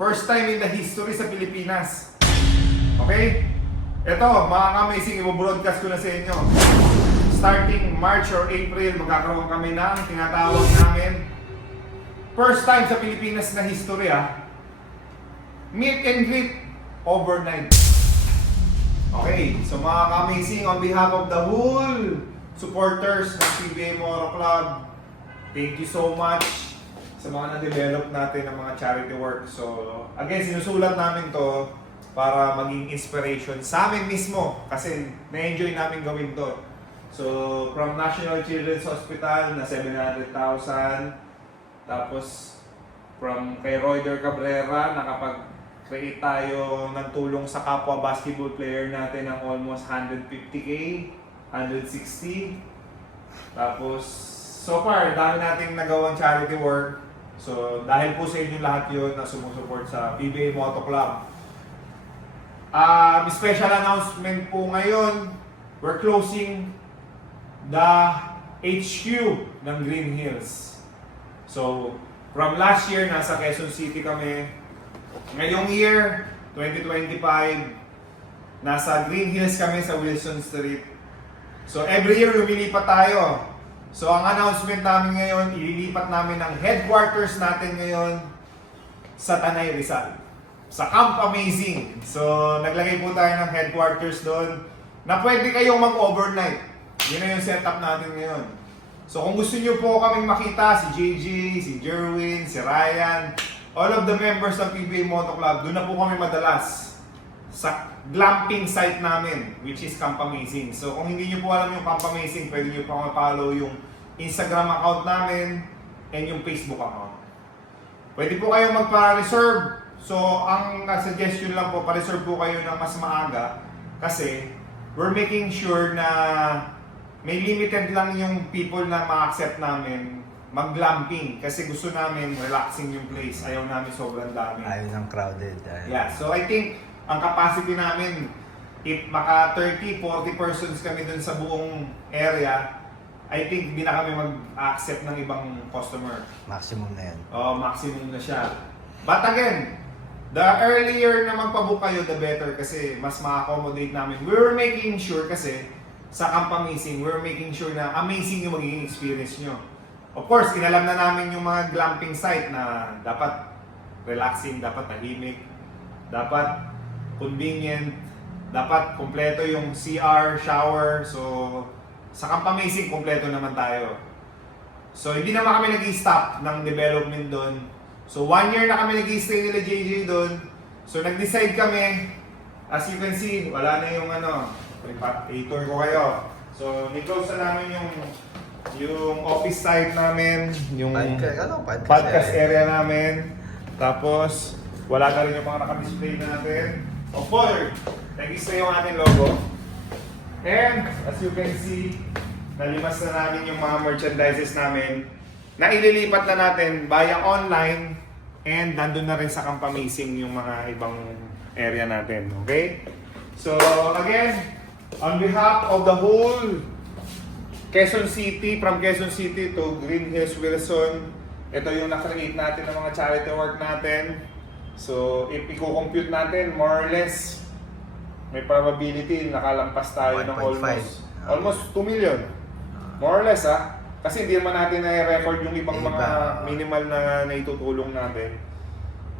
First time in the history sa Pilipinas. Okay? Ito, mga ka-amazing, i-broadcast ko na sa inyo. Starting March or April, magkakaroon kami ng tinatawag namin first time sa Pilipinas na history meet and greet overnight. Okay, so mga ka-amazing, on behalf of the whole supporters ng PBA Moto Club, thank you so much sa mga na-develop natin ng mga charity work. So, again, sinusulat namin to para maging inspiration sa amin mismo kasi na-enjoy namin gawin to. So, from National Children's Hospital na 700,000, tapos from kay Royder Cabrera, nakapag-create tayo ng tulong sa kapwa basketball player natin ng almost 150K, 160. Tapos, so far, dami nating nagawang charity work. So, dahil po sa inyo lahat yun na sumusuport sa PBA Moto Club. Special announcement po ngayon, we're closing the HQ ng Green Hills. So, from last year, nasa Quezon City kami. Ngayong year, 2025, nasa Green Hills kami sa Wilson Street. So, every year lumilipat tayo. So, ang announcement namin ngayon, ililipat namin ang headquarters natin ngayon sa Tanay Rizal. Sa Camp Amazing. So, naglagay po tayo ng headquarters doon na pwede kayong mag-overnight. Yun na yung setup natin ngayon. So, kung gusto nyo po kaming makita, si JJ, si Jerwin, si Ryan, all of the members ng PBA Moto Club, doon na po kami madalas sa glamping site namin, which is Camp Amazing. So, kung hindi nyo po alam yung Camp Amazing, pwede nyo pa ma-follow yung Instagram account namin and yung Facebook account. Pwede po kayong magpa-reserve. So, ang suggestion lang po, pa-reserve po kayo ng mas maaga kasi we're making sure na may limited lang yung people na ma-accept namin mag-glamping kasi gusto namin relaxing yung place. Ayaw namin sobrang dami. Ayaw ng crowded. Yeah, so I think ang capacity namin, if maka 30-40 persons kami dun sa buong area, I think hindi na kami mag-accept ng ibang customer. Maximum na yan. Maximum na siya. But again, the earlier na magpabook kayo, the better kasi mas ma-accommodate namin. We were making sure kasi sa Camp Amazing, we were making sure na amazing yung magiging experience nyo. Of course, inalam na namin yung mga glamping site na dapat relaxing, dapat tahimik, dapat convenient, dapat kompleto yung CR, shower. So, sa Camp Amazing, kompleto naman tayo. So, hindi naman kami nag-i-stop ng development doon. So, 1 year na kami nag-i-stay nila JJ doon. So, nag-decide kami, as you can see, wala na yung i-tour ko kayo. So, ni-close na namin yung office site namin, yung podcast area namin. Tapos, wala na rin yung mga naka-display natin. Of course, nag-stay yung ating logo. And, as you can see, nalimas na namin yung mga merchandises namin na ililipat na natin via online and nandun na rin sa Camp Amazing yung mga ibang area natin. Okay? So, again, on behalf of the whole Quezon City, from Quezon City to Green Hills, Wilson, ito yung na-create natin ng mga charity work natin. So, if i-compute natin, more or less, may probability nakalampas tayo ng almost 2 million. More or less kasi hindi naman natin na-record yung ibang mga minimal na naitutulong natin.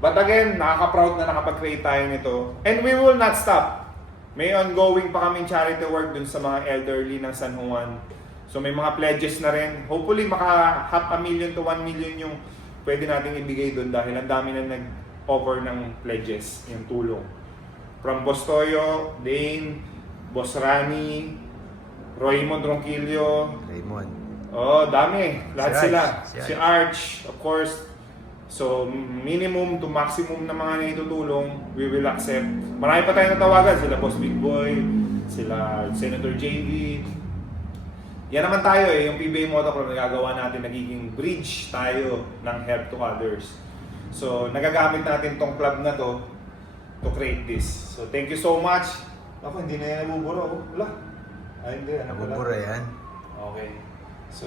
But again, nakaka-proud na nakapag-create tayo nito. And we will not stop. May ongoing pa kaming charity work dun sa mga elderly ng San Juan. So may mga pledges na rin. Hopefully maka 500,000 to 1 million yung pwede nating ibigay dun dahil ang dami na nag-offer ng pledges, yung tulong. From Boss Toyo, Dane, Boss Rani, Raymond Ronquillo. Raymond. Dami. Lahat Si sila. Arch. Si Arch, of course. So, minimum to maximum na mga naitutulong, we will accept. Marami pa tayong natawagan. Sila Boss Big Boy, sila Senator JV. Yan naman tayo yung PBA Moto Club nagagawa natin, nagiging bridge tayo ng help to others. So, nagagamit natin tong club na to create this. So, thank you so much. Ako, hindi na yan nabuburo. Wala. Hindi. Nabubura yan. Okay. So,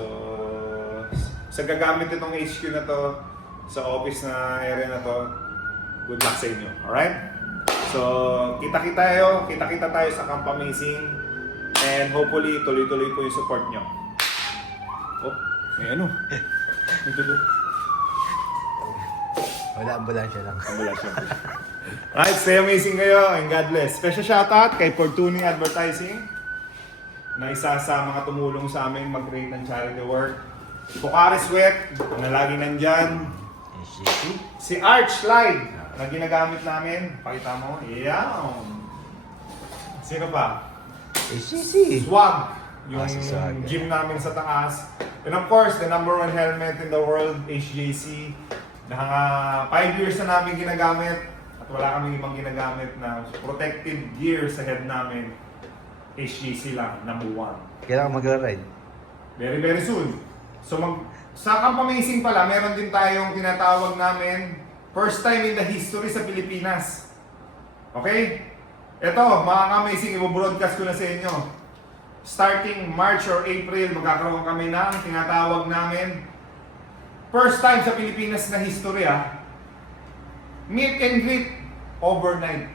sa gagamit itong HQ na to, sa office na area na to, good luck sa inyo. Alright? So, kita-kita tayo sa Camp Amazing. And hopefully, tuloy-tuloy po yung support nyo. Oh, may ano? May tuloy. Wala, ambulansya lang. Ambulansya. Alright, stay amazing kayo and God bless. Special shoutout kay Fortuny Advertising na isa sa mga tumulong sa amin mag-create ng charity work. Pocari Sweat na lagi nandyan. Si Arch Slide na ginagamit namin. Pakita mo. Yan. Sino pa? ACC. Swag. Yung Si Swag. gym namin sa taas. And of course, the number one helmet in the world, HJC. Na 5 years na namin ginagamit at wala kaming ibang ginagamit na protective gear sa head namin. HJC lang, number 1. Kailangan mag-ride. Very, very soon. So sa Camp Amazing pala, meron din tayong tinatawag namin first time in the history sa Pilipinas. Okay? Ito, mga Amazing, i-broadcast ko na sa inyo. Starting March or April, magkakaroon kami ng tinatawag namin first time sa Pilipinas na history meet and greet overnight.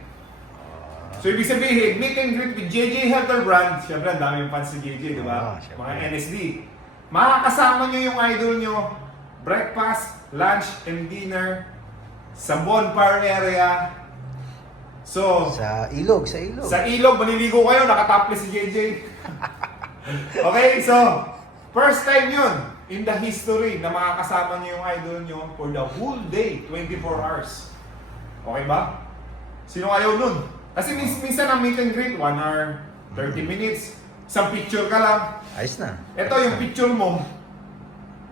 So ibig sabihin, meet and greet with JJ Helterbrand. Siyempre, ang daming fans si JJ, di ba? syempre. Mga NSD. Makakasama nyo yung idol nyo, breakfast, lunch, and dinner sa bonfire area. So, Sa ilog. sa ilog, maliligo kayo, nakatopless si JJ. Okay, so, first time yun in the history na makakasama nyo yung idol nyo for the whole day, 24 hours. Okay ba? Sino ayaw nun? Kasi minsan ang meet and greet, 1 hour, 30 minutes, isang picture ka lang. Ayos na. Ito yung picture mo,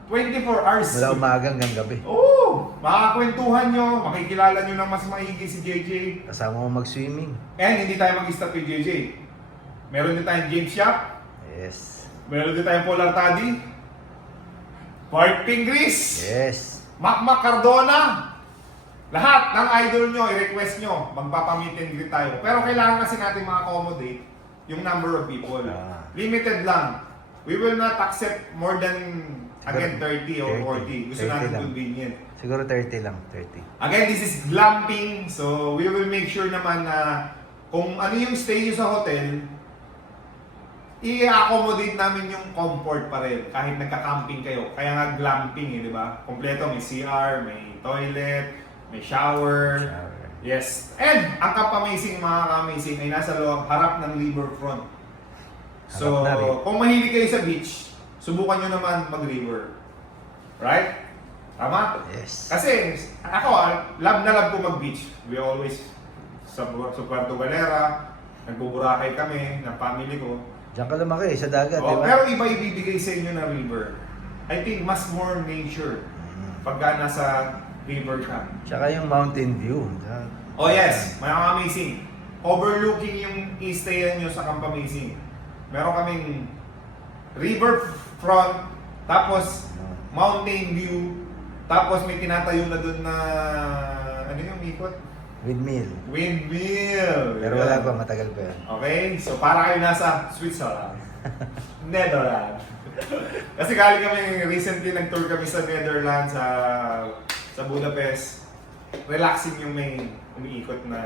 24 hours. Mula umaga hanggang gabi. Oo! Makakakwentuhan nyo, makikilala nyo ng mas maigi si JJ. Kasama mo mag-swimming. And hindi tayo mag-stop kay JJ. Meron din tayong James Shop, Yes. meron din tayong Paul Artadi, Bart Pingris, Yes. Mac Cardona. Lahat ng idol nyo, i-request nyo, magpapamit and greet tayo. Pero kailangan kasi natin ma-accommodate yung number of people. Limited lang. We will not accept more than, again, 30 or 40. Gusto 30 natin lang. convenient. Siguro 30 lang. 30. Again, this is glamping. So, we will make sure naman na kung ano yung stay nyo sa hotel, i-accommodate namin yung comfort pa rin kahit nagka-camping kayo. Kaya nga glamping di ba? Kompleto, may CR, may toilet, may shower. Yes. And ang Camp Amazing, mga ka-amazing, ay nasa harap ng riverfront. So, Harap na rin. kung mahilig kayo sa beach, subukan nyo naman mag-river. Right? Tama? Yes. Kasi ako, love na love ko mag-beach. We always sa Puerto Galera, nagbuburakay kami ng family ko. Diyan ka lumaki sa dagat, di ba? Pero iba ibibigay sa inyo na river. I think mas more nature pagka nasa river ka. Tsaka yung mountain view. Oh yes, mga amazing. Overlooking yung i-stayan nyo sa Camp Amazing. Meron kaming river front, tapos mountain view, tapos may tinatayo na dun na ano yung ikot? Windmill. Windmill. Pero wala pa, matagal pa yan. Okay? So para kayo nasa Switzerland. Netherlands. Kasi galing kami, recently nag-tour kami sa Netherlands, sa Budapest. Relaxing yung may umiikot na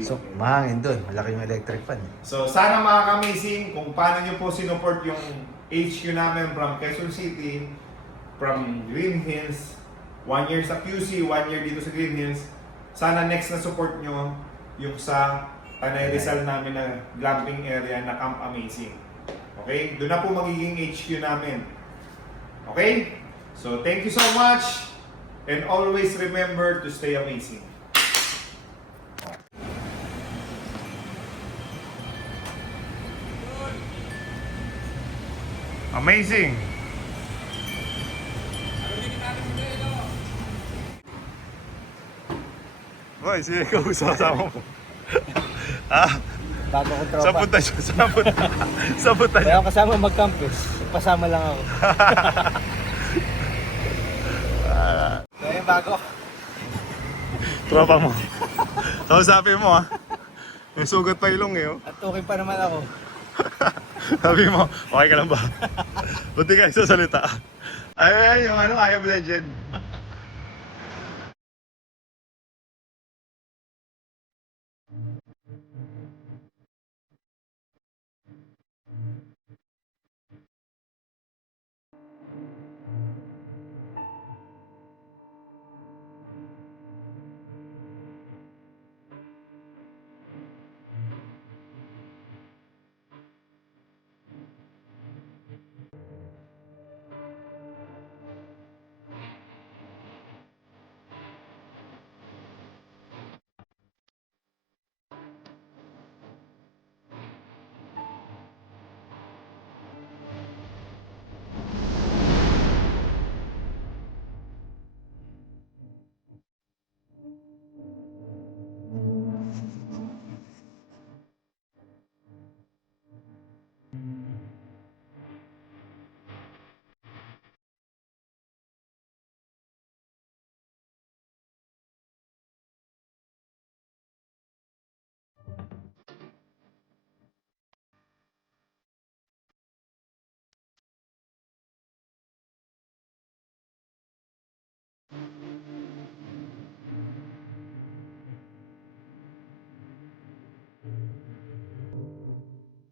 So, windmill. mahangin doon. Malaki yung electric fan. So sana mga ka-amazing, kung paano nyo po sinuport yung HQ namin from Quezon City, from Green Hills, 1 year sa QC, 1 year dito sa Green Hills. Sana next na support nyo yung sa Tanay Rizal namin na glamping area na Camp Amazing. Okay? Doon na po magiging HQ namin. Okay? So thank you so much and always remember to stay amazing. Amazing! Boy, sige ko usasama mo. Bago ko tropa. Sabot tayo, sabot tayo. Kaya ako kasama mag-campus. Pasama lang ako. Kaya yung bago. Tropa mo. Kausapin mo ha. May sugat pa ilong eh. Oh. At okay pa naman ako. Sabi mo, okay ka lang ba? Buti ka isa salita. Ay, yung ano, I am legend.